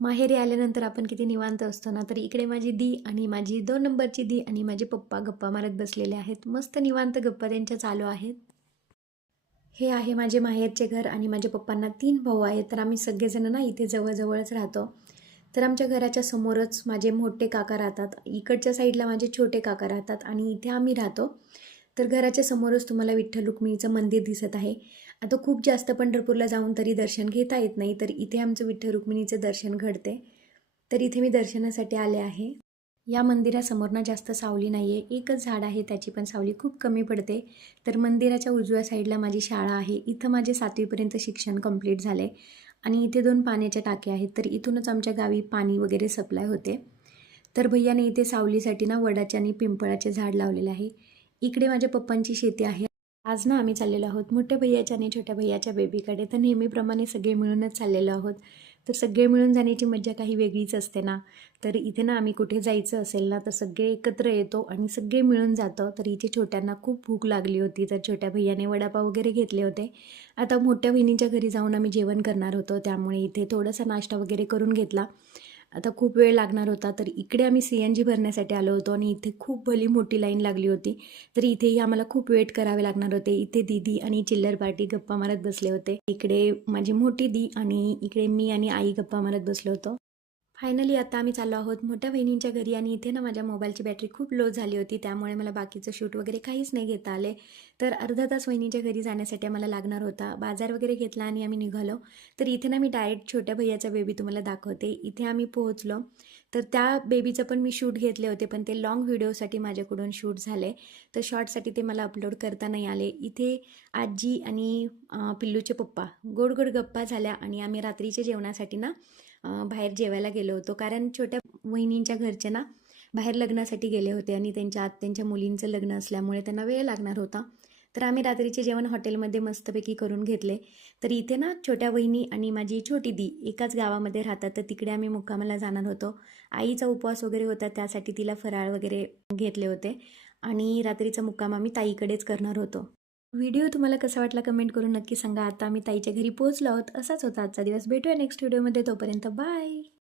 माहेरी आल्यानंतर आपण किती निवांत असतो ना, तर इकडे माझी दी आणि माझी 2 नंबरची दी आणि माझे पप्पा गप्पा मारत बसलेले आहेत. मस्त निवांत गप्पा त्यांच्या चालू आहेत. हे आहे माझे माहेरचे घर आणि माझ्या पप्पांना 3 भाऊ आहेत. तर आम्ही सगळेजण ना इथे जवळ-जवळच राहतो. तर आमच्या घराच्या समोरच माझे मोठे काका राहतात. इकडच्या साईडला माझे छोटे काका राहतात आणि इथे आम्ही राहतो. तर घराच्या समोरच तुम्हाला विठ्ठल रुक्मिणीचं मंदिर दिसत आहे. आता खूप जास्त पंढरपूरला जाऊन तरी दर्शन घेता येत नाही, तर इथे आमचं विठ्ठल रुक्मिणीचं दर्शन घडते. तर इथे मी दर्शनासाठी आले आहे. या मंदिरासमोर ना जास्त सावली नाही आहे. एकच झाड आहे, त्याची पण सावली खूप कमी पडते. तर मंदिराच्या उजव्या साईडला माझी शाळा आहे. इथं माझे 7वी शिक्षण कंप्लीट झाले आणि इथे 2 पाण्याच्या टाक्या आहेत. तर इथूनच आमच्या गावी पाणी वगैरे सप्लाय होते. तर भैयाने इथे सावलीसाठी ना वडाचे आणि पिंपळाचे झाड लावलेले आहे. इकडे माझ्या पप्पांची शेती आहे. आज ना आम्ही चाललेलो आहोत मोठ्या भैयाच्या आणि छोट्या भैयाच्या बेबीकडे. तर नेहमीप्रमाणे सगळे मिळूनच चाललेलो आहोत. तर सगळे मिळून जाण्याची मज्जा काही वेगळीच असते ना. तर इथे ना आम्ही कुठे जायचं असेल ना, तर सगळे एकत्र येतो आणि सगळे मिळून जातो. तर इथे छोट्यांना खूप भूक लागली होती, तर छोट्या भैयाने वडापाव वगैरे घेतले होते. आता मोठ्या बहिणीच्या घरी जाऊन आम्ही जेवण करणार होतो, त्यामुळे इथे थोडासा नाश्ता वगैरे करून घेतला. आता खूप वेळ लागणार होता, तर इकडे आम्ही CNG भरण्यासाठी आलो होतो आणि इथे खूप भली मोठी लाईन लागली होती. तर इथेही आम्हाला खूप वेट करावे लागणार होते. इथे दीदी आणि चिल्लर पार्टी गप्पा मारत बसले होते. इकडे माझी मोठी दी आणि इकडे मी आणि आई गप्पा मारत बसलो होतो. फायनली आता आम्ही चाललो आहोत मोठ्या बहिणींच्या घरी आणि इथे ना माझ्या मोबाईलची बॅटरी खूप लो झाली होती, त्यामुळे मला बाकीचं शूट वगैरे काहीच नाही घेता आले. तर अर्धा तास वहिनीच्या घरी जाण्यासाठी आम्हाला लागणार होता. बाजार वगैरे घेतला आणि आम्ही निघालो. तर इथे ना मी डायरेक्ट छोट्या भैयाचा बेबी तुम्हाला दाखवते. इथे आम्ही पोहोचलो. तर त्या बेबीचं पण मी शूट घेतले होते, पण ते लाँग व्हिडिओसाठी माझ्याकडून शूट झाले. तर शॉर्टसाठी ते मला अपलोड करता नाही आले. इथे आजी आणि पिल्लूचे पप्पा गोड गोड गप्पा झाल्या आणि आम्ही रात्रीच्या जेवणासाठी ना बाहेर जेवायला गेलो होतो. कारण छोट्या वहिनींच्या घरचे ना बाहेर लग्नासाठी गेले होते आणि त्यांच्या आत्यांच्या मुलींचं लग्न असल्यामुळे त्यांना वेळ लागणार होता. तर आम्ही रात्रीचे जेवण हॉटेलमध्ये मस्तपैकी करून घेतले. तर इथे ना छोट्या वहिनी आणि माझी छोटी दी एकाच गावामध्ये राहतात, तर तिकडे आम्ही मुक्कामाला जाणार होतो. आईचा उपवास वगैरे होता, त्यासाठी तिला फराळ वगैरे घेतले होते आणि रात्रीचा मुक्काम आम्ही ताईकडेच करणार होतो. व्हिडिओ तुम्हाला कसा वाटला कमेंट करून नक्की सांगा. आता आम्ही ताईच्या घरी पोहोचलो आहोत. असाच होता आजचा दिवस. भेटूया नेक्स्ट व्हिडिओमध्ये. तोपर्यंत बाय.